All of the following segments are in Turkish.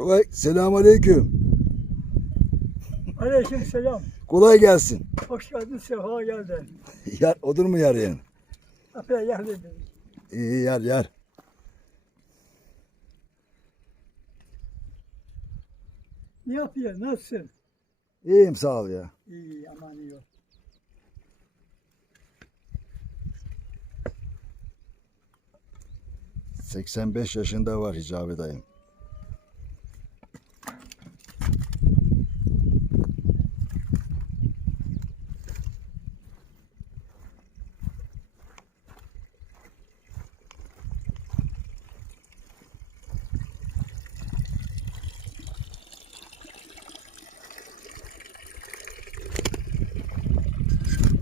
Kolay. Selamünaleyküm. Aleyküm selam. Kolay gelsin. Hoş geldin, sefa geldin. Yar, odur mu yarıyan? Epey geldin. İyi yar yar. Ne yapıyorsun, nasılsın? İyiyim sağ ol ya. İyi, aman iyi. ol. ...85 yaşında var Hicabi dayım.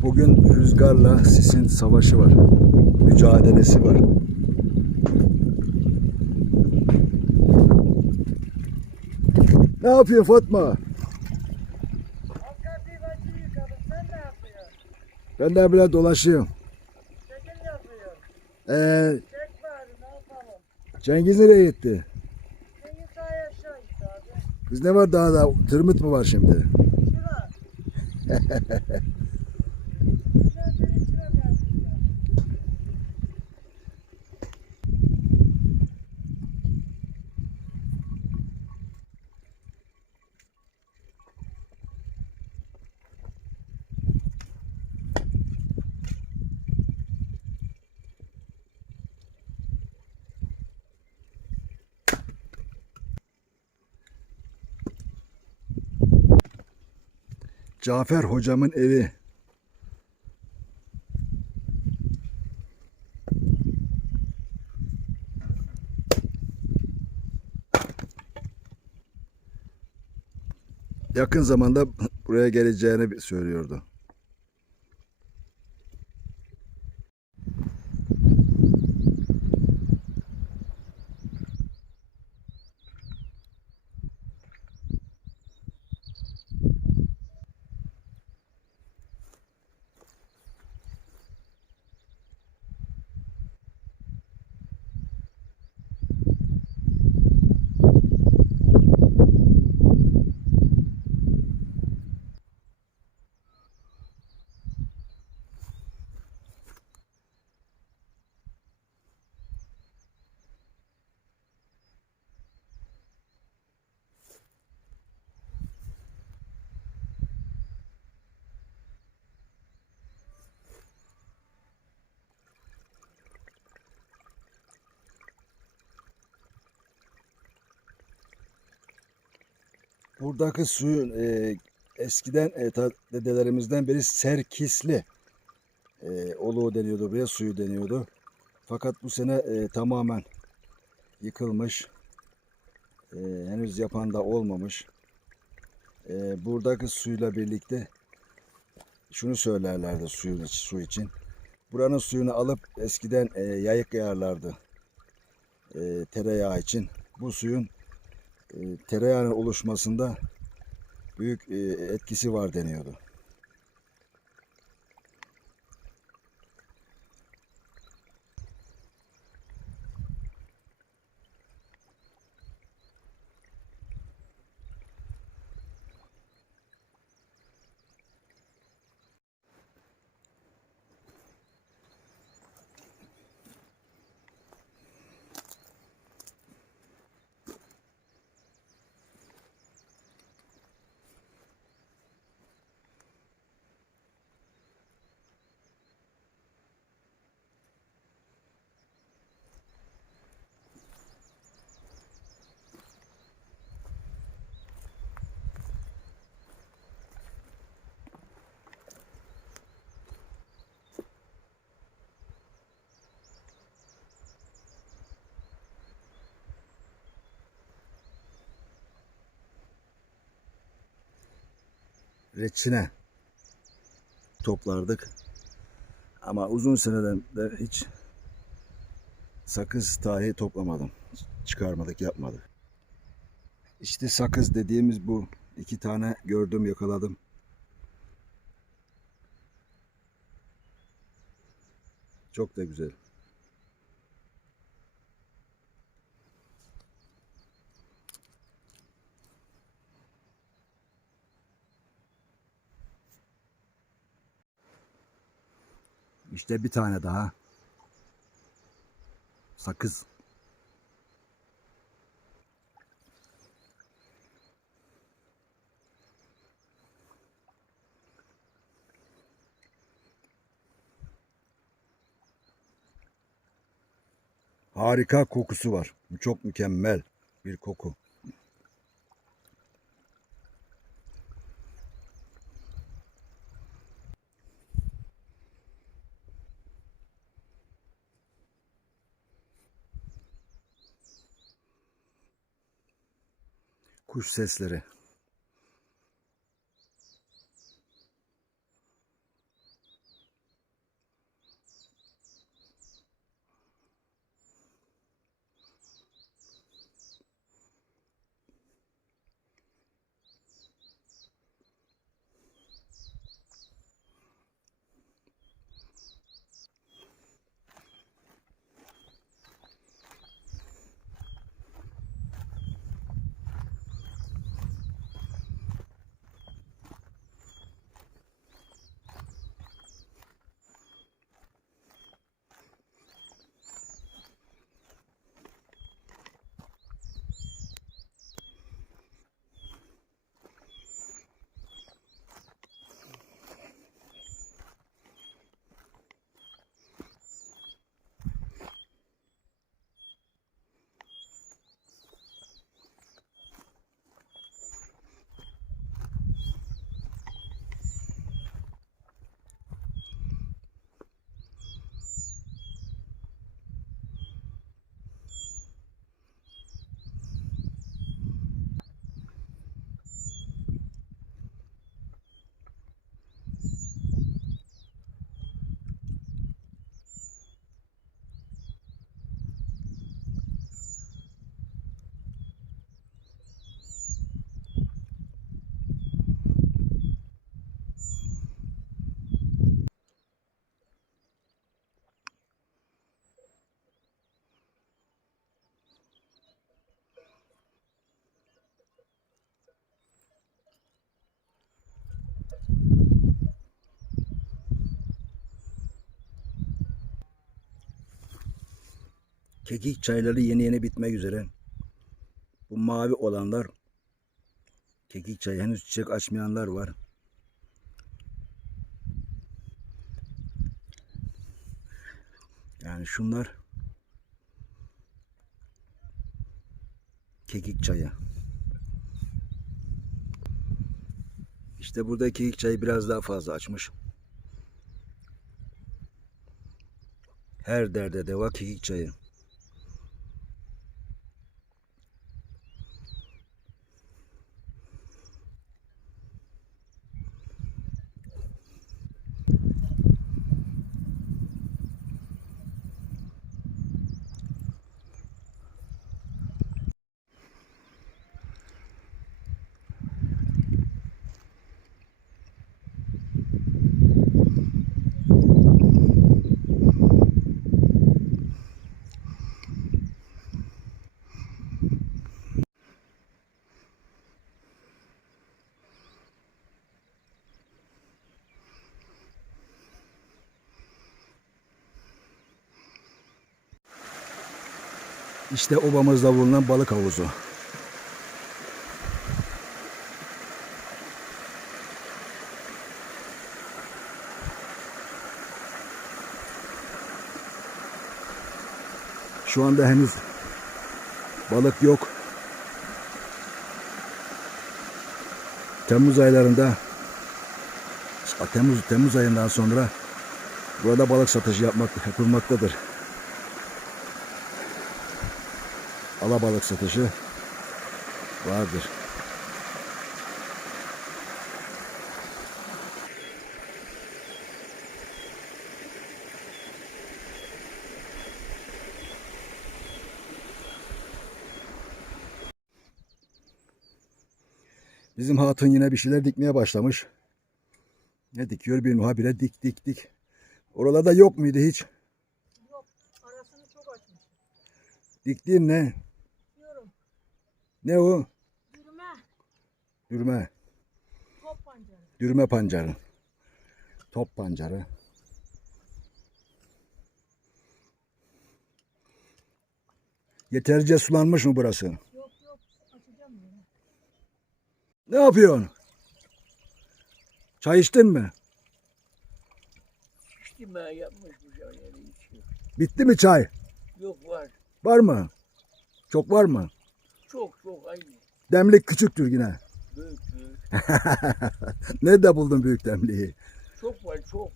Bugün rüzgarla sisin savaşı var. Mücadelesi var. Ne yapıyorsun Fatma? Ben de böyle dolaşıyorum. Ee, Çek bari, ne yapalım? Cengiz nereye gitti? Daha abi. Biz ne var daha da tırmıt mı var şimdi? Şura. Cafer hocamın evi. Yakın zamanda buraya geleceğini söylüyordu. Buradaki suyun e, eskiden e, dedelerimizden beri serkisli e, oluğu deniyordu buraya suyu deniyordu. Fakat bu sene e, tamamen yıkılmış. E, henüz yapan da olmamış. E, buradaki suyla birlikte şunu söylerlerdi suyun su için. Buranın suyunu alıp eskiden e, yayık yayarlardı e, tereyağı için. Bu suyun tereyağının oluşmasında büyük e, etkisi var deniyordu. Reçine toplardık. Ama uzun seneden de hiç sakız tahi toplamadım. Çıkarmadık, yapmadık. İşte sakız dediğimiz bu. iki tane gördüm, yakaladım. Çok da güzel. İşte bir tane daha. Sakız. Harika kokusu var. Çok mükemmel bir koku. Kuş sesleri. Kekik çayları yeni yeni bitmek üzere. Bu mavi olanlar kekik çayı henüz çiçek açmayanlar var. Yani şunlar kekik çayı. İşte burada kekik çayı biraz daha fazla açmış. Her derde deva kekik çayı. İşte obamızda bulunan balık havuzu. Şu anda henüz balık yok. Temmuz aylarında Temmuz Temmuz ayından sonra burada balık satışı yapmak yapılmaktadır. Alabalık satışı vardır. Bizim hatun yine bir şeyler dikmeye başlamış. Ne dikiyor bilmiyorum. Habire dik dik dik. Oralarda yok muydu hiç? Yok. Arasını çok açmış. Diktiğin ne? Ne o? Dürme. Dürme. Top pancarı. Dürme pancarı. Top pancarı. Yeterince sulanmış mı burası? Yok yok. Açacağım ya. Ne yapıyorsun? Çay içtin mi? İçtim ben yapmış bu çayları içiyor. Bitti mi çay? Yok var. Var mı? Çok var mı? Çok çok aynı. Demlik küçüktür yine. Büyük büyük. Nerede buldun büyük demliği? Çok var çok.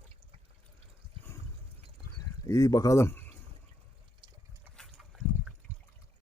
İyi bakalım.